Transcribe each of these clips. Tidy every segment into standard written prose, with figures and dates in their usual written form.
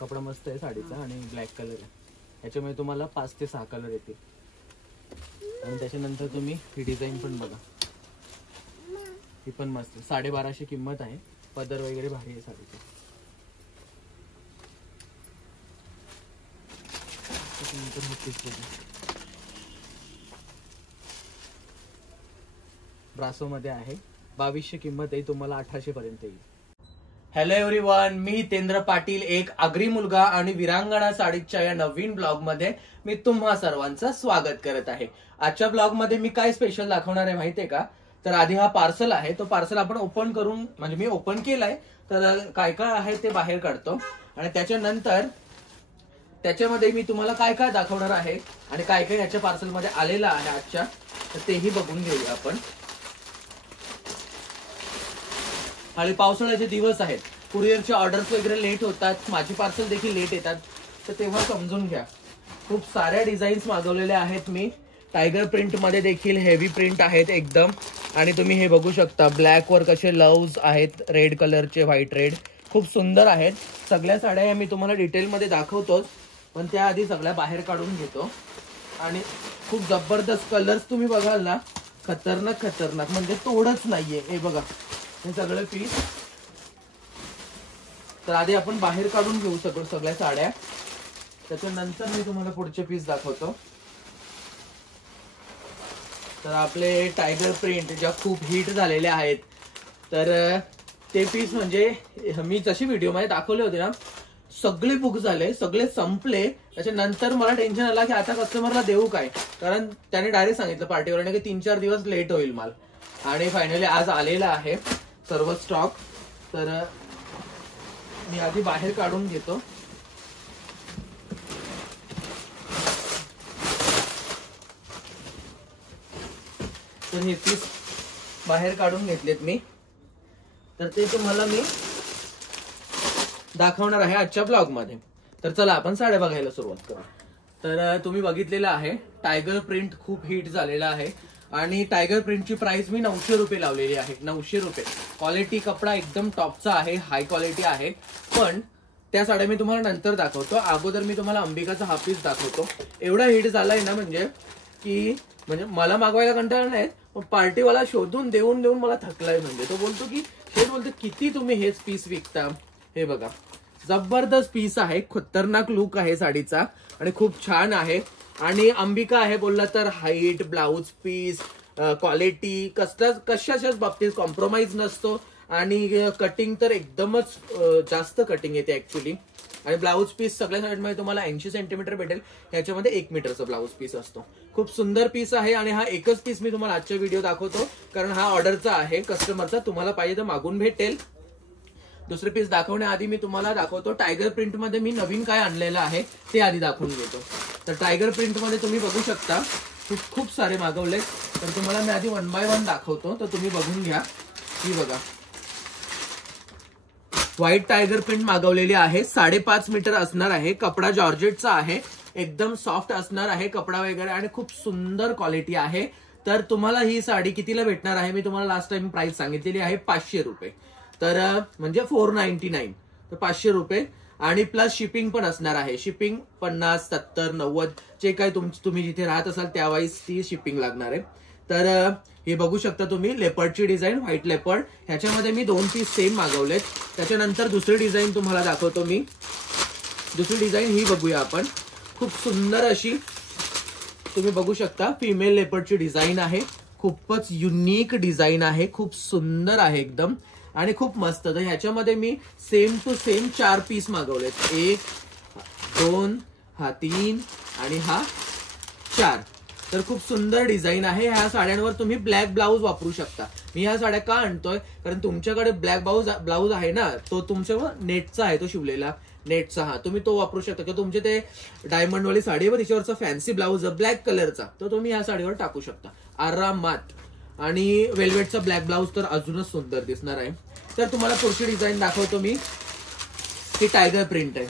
कपडा मस्त आहे साडीचा आणि ब्लॅक कलर आहे. याच्यामुळे तुम्हाला 5 ते 6 कलर येतील. आणि त्याच्यानंतर तुम्ही ही डिझाईन पण बघा, ही पण मस्त 1250 किंमत आहे. पदर वगैरे भारी आहे साडीचा. ब्रासो मध्ये आहे. 2200 किंमत आहे. तुम्हाला 1800 पर्यंत येईल. हॅलो एव्हरीवन, मी हितेंद्र पाटील, एक आगरी मुलगा आणि विरांगणा साडीच्या या नवीन ब्लॉग मध्ये मी तुम्हा सर्वांचं स्वागत करत आहे. आजच्या ब्लॉग मध्ये मी काय स्पेशल दाखवणार आहे माहितीये का? तर आधी हा पार्सल आहे. तो पार्सल आपण ओपन करून, म्हणजे मी ओपन केलाय, तर काय काय आहे ते बाहेर काढतो आणि त्याच्यानंतर त्याच्यामध्ये मी तुम्हाला काय काय दाखवणार आहे आणि काय काय याच्या पार्सल मध्ये आलेलं आहे आजच्या, तर तेही बघून घेऊया आपण. आणि पावसाळ्याचे दिवस आहेत, कुरिअरचे ऑर्डर्स वगैरे लेट होतात, माझी पार्सल देखील लेट येतात, तर तेव्हा समजून घ्या. खूप साऱ्या डिझाईन्स मागवलेल्या आहेत मी. टायगर प्रिंट मध्ये देखील हेवी प्रिंट आहेत एकदम. आणि तुम्ही हे बघू शकता, ब्लॅक वर कसे लव्ज आहेत, रेड कलरचे, व्हाईट रेड, खूप सुंदर आहेत. सगळ्या साड्या मी तुम्हाला डिटेलमध्ये दाखवतोच, पण त्याआधी सगळ्या बाहेर काढून घेतो. आणि खूप जबरदस्त कलर्स तुम्ही बघाल ना, खतरनाक खतरनाक, म्हणजे तोडच नाहीये. हे बघा, हे सगळे पीस. तर आधी आपण बाहेर काढून घेऊ सगळ्या साड्या, त्याच्यानंतर मी तुम्हाला पुढचे पीस दाखवतो. तर आपले टायगर प्रिंट ज्या खूप हिट झालेल्या आहेत, तर ते पीस म्हणजे मी जशी व्हिडिओ मध्ये दाखवले होते ना, सगळे बुक झाले, सगळे संपले. त्याच्यानंतर मला टेन्शन आला की आता कस्टमरला देऊ काय, कारण त्याने डायरेक्ट सांगितलं पार्टीवरने की 3-4 दिवस लेट होईल माल. आणि फायनली आज आलेला आहे सर्व स्टॉक. तर मी आधी बाहेर काढून घेतो. तर हे पीस बाहेर काढून घेतलेत मी, तर ते तुम्हाला मी दाखवणार आहे आजच्या ब्लॉग मध्ये. तर चला आपण साड्या बघायला सुरुवात करू. तर तुम्ही बघितलेलं आहे, टायगर प्रिंट खूप हिट झालेला आहे आणि टायगर प्रिंटची प्राइस मी 900 रुपये लावलेली आहे. 900 रुपये. क्वालिटी कपडा एकदम टॉपचा आहे, हाय क्वालिटी आहे. पण त्या साड्या मी तुम्हाला नंतर दाखवतो. अगोदर मी तुम्हाला अंबिकाचा हा पीस दाखवतो. एवढा हिट झालाय ना, म्हणजे मला मागवायला कंटाळा नाही, पण पार्टीवाला शोधून देऊन देऊन मला थकलाय. म्हणजे तो बोलतो की शेठ बोलतो किती तुम्ही हेच पीस विकता. हे बघा, जबरदस्त पीस आहे, खतरनाक लुक आहे साडीचा आणि खूप छान आहे. आणि अंबिका आहे बोलला तर हाईट, ब्लाउज पीस, क्वालिटी, कशाच्याच बाबतीत कॉम्प्रोमाइज नसतो. आणि कटिंग तर एकदमच जास्त कटिंग येते ऍक्च्युली. आणि ब्लाउज पीस सगळ्या साईडमध्ये तुम्हाला 80 सेंटीमीटर भेटेल. ह्याच्यामध्ये 1 मीटरचा ब्लाउज पीस असतो. खूप सुंदर पीस आहे. आणि हा एकच पीस मी तुम्हाला आजच्या व्हिडिओ दाखवतो, कारण हा ऑर्डरचा आहे कस्टमरचा. तुम्हाला पाहिजे तर मागून भेटेल. दुसरे पीस दाखवण्याआधी मी तुम्हाला दाखवतो टायगर प्रिंट मध्ये मी नवीन काय आणलेलं आहे ते आधी दाखवून घेतो. तर टायगर प्रिंट मध्ये तुम्ही बघू शकता खूप सारे मागवले. तर तुम्हाला मी आधी 1 बाय 1 दाखवतो, तर तुम्ही बघून घ्या. ही बघा, व्हाईट टायगर प्रिंट मागवलेली आहे. 5.5 मीटर असणार आहे. कपडा जॉर्जेटचा आहे, एकदम सॉफ्ट असणार आहे कपडा वगैरे आणि खूप सुंदर क्वालिटी आहे. तर तुम्हाला ही साडी कितीला भेटणार आहे? मी तुम्हाला लास्ट टाइम प्राइस सांगितलेली आहे 500 रुपये. तर म्हणजे 499, तर 500 रुपये. आणि प्लस शिपिंग पण असणार आहे. शिपिंग 50, 70, 90 जे काही तुम्ही जिथे राहत असाल त्यावेळेस ती शिपिंग लागणार आहे. तर हे बघू शकता तुम्ही, लेपर्डची डिझाईन, व्हाईट लेपर्ड. ह्याच्यामध्ये मी 2 पीस सेम मागवलेत. त्याच्यानंतर दुसरी डिझाईन तुम्हाला दाखवतो मी. दुसरी डिझाईन ही बघूया आपण. खूप सुंदर अशी तुम्ही बघू शकता, फिमेल लेपर्डची डिझाईन आहे. खूपच युनिक डिझाईन आहे, खूप सुंदर आहे एकदम आणि खूप मस्त. तर ह्याच्यामध्ये मी सेम टू सेम 4 पीस मागवलेत. 1, 2, हा 3 आणि हा 4. तर खूप सुंदर डिझाईन आहे. ह्या साड्यांवर तुम्ही ब्लॅक ब्लाऊज वापरू शकता. मी ह्या साड्या का आणतोय, कारण तुमच्याकडे ब्लॅक ब्लाऊज आहे ना, तो तुमच्या नेटचा आहे, तो शिवलेला नेटचा. हा तुम्ही तो वापरू शकता. किंवा तुमचे ते डायमंड वाली साडी व त्याच्यावरचा फॅन्सी ब्लाऊज ब्लॅक कलरचा, तो तुम्ही ह्या साडीवर टाकू शकता आरामात. आणि वेल्वेटचा ब्लॅक ब्लाऊज तर अजूनच सुंदर दिसणार आहे. तर तुम्हाला पुढची डिझाईन दाखवतो मी. ही टायगर प्रिंट आहे.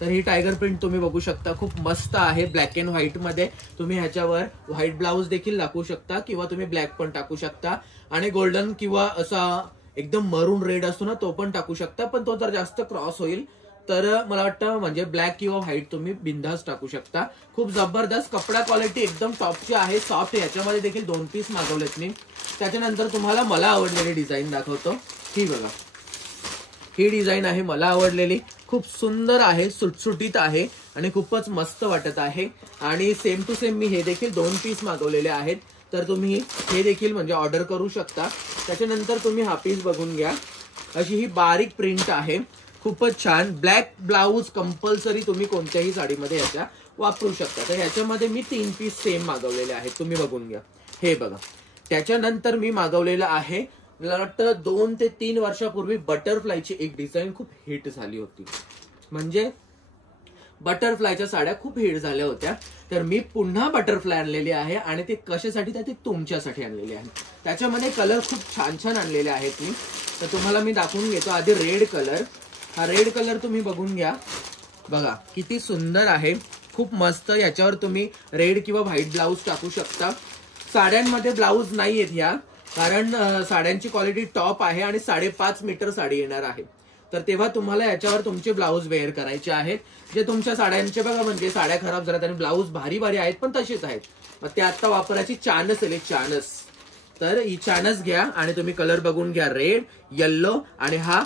तर ही टायगर प्रिंट तुम्ही बघू शकता, खूप मस्त आहे. ब्लॅक अँड व्हाईट मध्ये. तुम्ही ह्याच्यावर व्हाईट ब्लाऊज देखील टाकू शकता किंवा तुम्ही ब्लॅक पण टाकू शकता. आणि गोल्डन किंवा असा एकदम मरून रेड असतो ना, तो पण टाकू शकता. पण तो जर जास्त क्रॉस होईल, तर मला वाटतं म्हणजे ब्लॅक किंवा व्हाईट तुम्ही बिंदास टाकू शकता. खूप जबरदस्त कपडा क्वालिटी एकदम टॉपची आहे, सॉफ्ट. याच्यामध्ये देखील 2 पीस मागवलेत मी. त्याच्यानंतर तुम्हाला मला आवडलेली डिझाईन दाखवतो. ही बघा, ही डिझाईन आहे मला आवडलेली. खूप सुंदर आहे, सुटसुटीत आहे आणि खूपच मस्त वाटत आहे. आणि सेम टू सेम मी हे देखील 2 पीस मागवलेले आहेत, तर तुम्ही हे देखील म्हणजे ऑर्डर करू शकता. त्याच्यानंतर तुम्ही हा पीस बघून घ्या. अशी ही बारीक प्रिंट आहे, खूपच छान. ब्लॅक ब्लाऊज कंपल्सरी तुम्ही कोणत्याही साडीमध्ये याच्या वापरू शकता. तर ह्याच्यामध्ये मी 3 पीस सेम मागवलेले आहेत, तुम्ही बघून घ्या. हे बघा, त्याच्यानंतर मी मागवलेलं आहे, मला वाटतं 2 ते 3 वर्षापूर्वी बटरफ्लायची एक डिझाईन खूप हिट झाली होती. म्हणजे बटरफ्लायच्या साड्या खूप हिट झाल्या होत्या, तर मी पुन्हा बटरफ्लाय आणलेली आहे. आणि ते कशासाठी, तर ते तुमच्यासाठी आणलेली आहे. त्याच्यामध्ये कलर खूप छान छान आणलेले आहेत मी, तर तुम्हाला मी दाखवून घेतो. आधी रेड कलर, हा रेड कलर तुम्ही बघून घ्या. बघा किती सुंदर आहे, खूप मस्त. याच्यावर तुम्ही रेड किंवा व्हाईट ब्लाऊज टाकू शकता. साड्यांमध्ये ब्लाऊज नाही आहेत ह्या, कारण साड्यांची क्वालिटी टॉप आहे आणि 5.5 मीटर साडी येणार आहे. तर तेव्हा तुम्हाला याच्यावर तुमचे ब्लाऊज वेअर करायचे आहेत. जे तुमच्या साड्यांचे बघा, म्हणजे साड्या खराब झाल्यात आणि ब्लाऊज भारी भारी आहेत पण तसेच आहेत, मग ते आता वापरायची चानस आली, चानस. तर ही चानस घ्या आणि तुम्ही कलर बघून घ्या. रेड, येल्लो आणि हा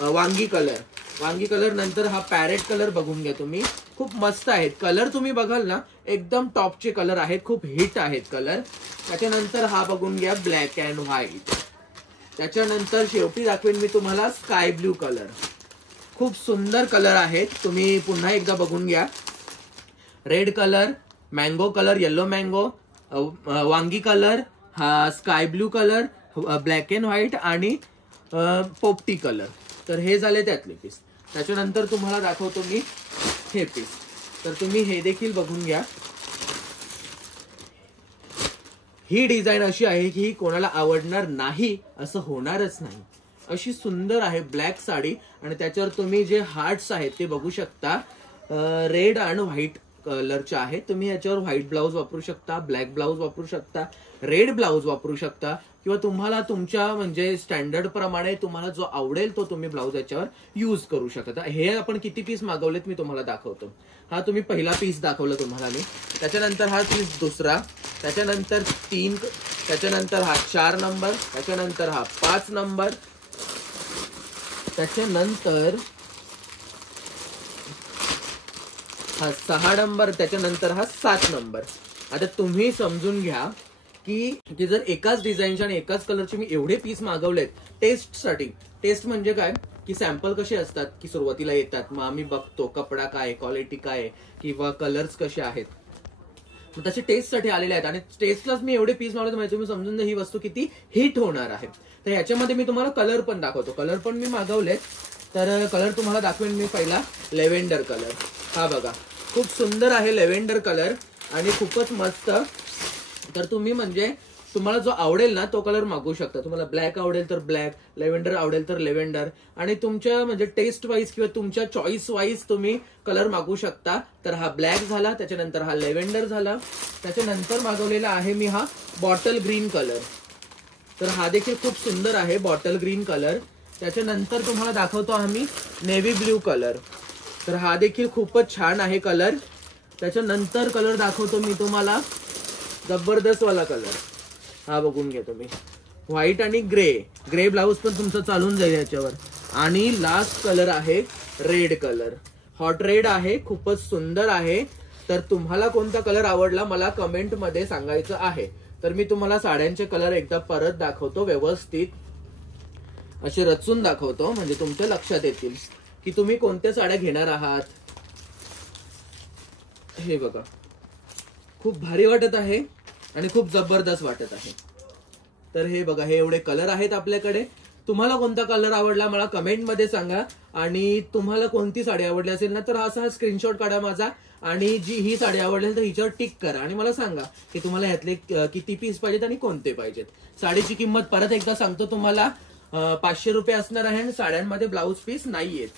वांगी कलर. वांगी कलर नंतर हा पॅरेट कलर बघून घ्या तुम्ही, खूप मस्त आहेत कलर. तुम्ही बघाल ना एकदम टॉपचे कलर आहेत, खूप हिट आहेत कलर. त्याच्यानंतर हा बघून घ्या ब्लॅक अँड व्हाईट. त्याच्यानंतर शेवटी दाखवेन मी तुम्हाला स्काय ब्ल्यू कलर. खूप सुंदर कलर आहेत, तुम्ही पुन्हा एकदा बघून घ्या. Red colour, mango colour, yellow mango, वांगी कलर, हा sky blue colour, black and white आणि पोपटी कलर. तर हे झाले त्यातले पीस. त्याच्यानंतर तुम्हाला दाखवतो मी हे पीस, तर तुम्ही हे देखील बघून घ्या. ही डिझाईन अशी आहे की ही कोणाला आवडणार नाही असं होणारच नाही. अशी सुंदर आहे ब्लॅक साडी आणि त्याच्यावर तुम्ही जे हार्ट्स आहेत ते बघू शकता, रेड आणि व्हाईट कलरचे आहेत. तुम्ही याच्यावर व्हाईट ब्लाऊज वापरू शकता, ब्लॅक ब्लाऊज वापरू शकता, रेड ब्लाऊज वापरू शकता, किंवा तुम्हाला तुमच्या म्हणजे स्टँडर्ड प्रमाणे तुम्हाला जो आवडेल तो तुम्ही ब्लाऊज याच्यावर यूज करू शकता. हे आपण किती पीस मागवलेत मी तुम्हाला दाखवतो. हा तुम्ही पहिला पीस दाखवला तुम्हाला मी, त्याच्यानंतर हा पीस दुसरा, त्याच्यानंतर 3, त्याच्यानंतर हा 4 नंबर, त्याच्यानंतर हा 5 नंबर, त्याच्यानंतर हा 6 नंबर, त्याच्यानंतर हा 7 नंबर. आता तुम्ही समजून घ्या की जर एकाच डिझाईनचे आणि एकाच कलरचे मी एवढे पीस मागवलेत टेस्टसाठी. टेस्ट म्हणजे काय की सॅम्पल कसे असतात की सुरुवातीला येतात, मग आम्ही बघतो कपडा काय, क्वालिटी काय किंवा कलर्स कसे आहेत, मग तसे टेस्टसाठी आलेले आहेत. आणि टेस्टलाच मी एवढे पीस मागवले, म्हणजे तुम्ही समजून ही वस्तू किती हिट होणार आहे. तर याच्यामध्ये मी तुम्हाला कलर पण दाखवतो. कलर पण मी मागवलेत, तर कलर तुम्हाला दाखवेन मी. पहिला लेव्हेंडर कलर, हा बघा खूप सुंदर आहे लेव्हेंडर कलर आणि खूपच मस्त. तर तुम्ही म्हणजे तुम्हाला जो आवडेल ना तो कलर मागवू शकता. तुम्हाला ब्लॅक आवडेल तर ब्लॅक, लेव्हेंडर आवडेल तर लेव्हेंडर, आणि तुमच्या म्हणजे टेस्ट वाईज किंवा तुमच्या चॉईस वाईज तुम्ही कलर मागवू शकता. तर हा ब्लॅक झाला, त्याच्यानंतर हा लेव्हेंडर झाला, त्याच्यानंतर मागवलेला आहे मी हा बॉटल ग्रीन कलर. तर हा देखील खूप सुंदर आहे बॉटल ग्रीन कलर. त्याच्यानंतर तुम्हाला दाखवतो आम्ही नेव्ही ब्ल्यू कलर. तर हा देखील खूपच छान आहे कलर. त्याच्यानंतर कलर दाखवतो मी तुम्हाला जबरदस्त वाला कलर, हा बघून घ्या तुम्ही. व्हाईट आणि ग्रे, ग्रे ब्लाऊज पण तुमचं चालून जाईल याच्यावर. आणि लास्ट कलर आहे रेड कलर, हॉट रेड आहे, खूपच सुंदर आहे. तर तुम्हाला कोणता कलर आवडला मला कमेंट मध्ये सांगायचं आहे. तर मी तुम्हाला साड्यांचे कलर एकदा परत दाखवतो, व्यवस्थित असे रचून दाखवतो, म्हणजे तुमच्या लक्षात येतील की तुम्ही कोणत्या साड्या घेणार आहात. हे बघा खूप भारी वाटत आहे आणि खूप जबरदस्त वाटत आहे. तर हे बघा, हे एवढे कलर आहेत आपल्याकडे. तुम्हाला कोणता कलर आवडला मला कमेंट मध्ये सांगा. आणि तुम्हाला कोणती साडी आवडली असेल ना तर असा स्क्रीनशॉट काढा माझा, आणि जी ही साडी आवडली तर हिच्यावर टिक करा आणि मला सांगा की तुम्हाला ह्यातले किती पीस पाहिजेत आणि कोणते पाहिजेत. साडीची किंमत परत एकदा सांगतो तुम्हाला, 500 रुपये असणार आहे आणि साड्यांमध्ये ब्लाऊज पीस नाहीयेत.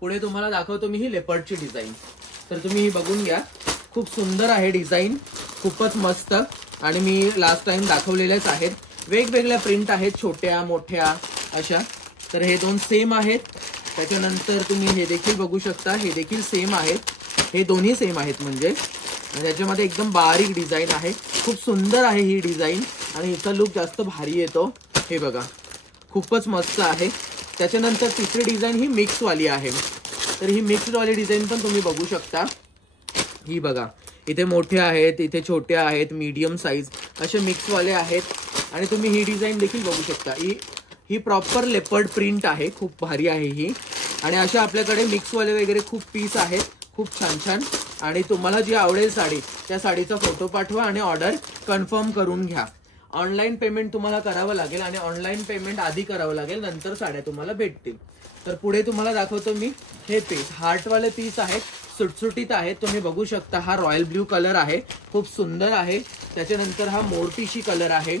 पुढे तुम्हाला दाखवतो मी ही लेपर्डची डिझाईन. तर तुम्ही ही बघून घ्या, खूप सुंदर आहे डिझाईन, खूपच मस्त. आणि मी लास्ट टाइम दाखवलेलेच आहेत. वेगवेगळ्या प्रिंट आहेत, छोट्या मोठ्या अशा. तर हे 2 सेम आहेत. त्याच्यानंतर तुम्ही हे देखील बघू शकता, हे देखील सेम आहेत, हे दोन्ही सेम आहेत म्हणजे. त्याच्यामध्ये एकदम बारीक डिझाईन आहे, खूप सुंदर आहे ही डिझाईन आणि हिचा लुक जास्त भारी येतो. हे बघा खूपच मस्त आहे. त्याच्यानंतर तिसरी डिझाईन ही मिक्सवाली आहे. तर ही मिक्सवाली डिझाईन पण तुम्ही बघू शकता. ही बघा इथे मोठे आहेत, इथे छोटे आहेत, मीडियम साईज असे मिक्सवाले आहेत. आणि तुम्ही ही डिझाईन देखील बघू शकता. ही प्रॉपर लेपर्ड प्रिंट आहे, खूप भारी आहे ही. आणि अशा आपल्याकडे मिक्सवाले वगैरे खूप पीस आहेत, खूप छान छान. आणि तुम्हाला जी आवडेल साडी त्या साडीचा फोटो पाठवा आणि ऑर्डर कन्फर्म करून घ्या. ऑनलाईन पेमेंट तुम्हाला करावं लागेल आणि ऑनलाईन पेमेंट आधी करावं लागेल, नंतर साड्या तुम्हाला भेटतील. तर पुढे तुम्हाला दाखवतो मी हे पीस. हार्टवाले पीस आहेत, सुटसुटीत आहेत. तुम्ही बघू शकता हा रॉयल ब्ल्यू कलर आहे, खूप सुंदर आहे. त्याच्यानंतर हा मोरपिशी कलर आहे,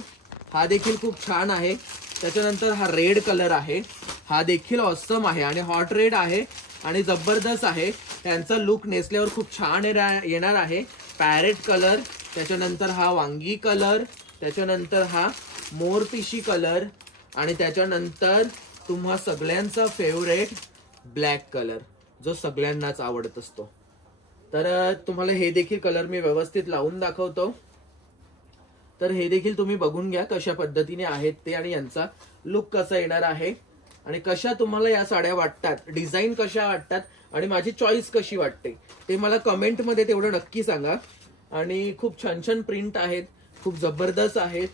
हा देखील खूप छान आहे. त्याच्यानंतर हा रेड कलर आहे, हा देखील ऑसम आहे आणि हॉट रेड आहे आणि जबरदस्त आहे. त्यांचा लुक नेसल्यावर खूप छान येणार आहे. पॅरेट कलर, त्याच्यानंतर हा वांगी कलर, त्याच्यानंतर हा मोरपिशी कलर आणि त्याच्यानंतर तुम्हा सगळ्यांचा फेवरेट ब्लॅक कलर जो सगळ्यांनाच आवडत असतो. तर तुम्हाला हे देखील कलर मी व्यवस्थित लावून दाखवतो. तर हे देखील तुम्ही बघून घ्या कशा पद्धतीने आहेत ते आणि यांचा लुक कसा येणार आहे आणि कशा तुम्हाला या साड्या वाटतात, डिझाईन कशा वाटतात आणि माझी चॉईस कशी वाटते ते मला कमेंटमध्ये तेवढं नक्की सांगा. आणि खूप छान छान प्रिंट आहेत, खूप जबरदस्त आहेत.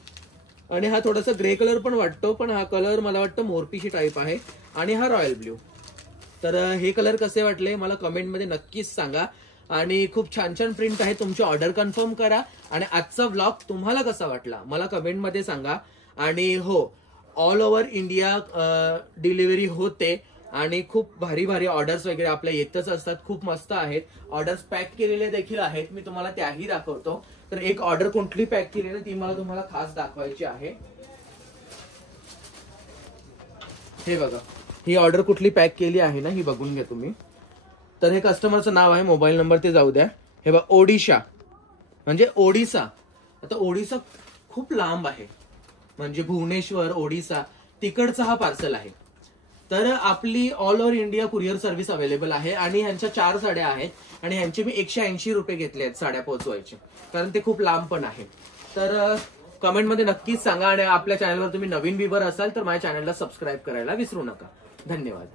आणि हा थोडासा ग्रे कलर पण वाटतो, पण हा कलर मला वाटतं मोरपिशी टाईप आहे. आणि हा रॉयल ब्ल्यू. तर हे कलर कसे वाटले मला कमेंटमध्ये नक्कीच सांगा. आणि खूप छान छान प्रिंट आहे. तुमची ऑर्डर कन्फर्म करा. आणि आजचा व्लॉग तुम्हाला कसा वाटला मला कमेंटमध्ये सांगा. आणि हो, ऑल ओव्हर इंडिया डिलिव्हरी होते आणि खूप भारी भारी ऑर्डर्स वगैरे आपल्या येतच असतात. खूप मस्त आहेत. ऑर्डर्स पॅक केलेले देखील आहेत, मी तुम्हाला त्याही दाखवतो. तर एक ऑर्डर कुठली पॅक केलेली ती मला तुम्हाला खास दाखवायची आहे. हे बघा, ही ऑर्डर कुठली पॅक केली आहे ना, ही बघून घ्या तुम्ही. तर हे कस्टमरचं नाव आहे, मोबाईल नंबर ते जाऊ द्या. हे बघा, ओडिशा म्हणजे ओडिसा. आता ओडिसा खूप लांब आहे, म्हणजे भुवनेश्वर, ओडिसा तिकडचा हा पार्सल आहे. तर आपली all over India courier service available आहे. आणि ह्यांच्या 4 साड्या आहेत आणि ह्यांचे मी 180 रुपये घेतले आहेत साड्या पोहोचवायचे, कारण ते खूप लांब पण आहे. तर कमेंटमध्ये नक्कीच सांगा. आणि आपल्या चॅनलवर तुम्ही नवीन व्ह्यूअर असाल तर माझ्या चॅनलला सबस्क्राईब करायला विसरू नका. धन्यवाद.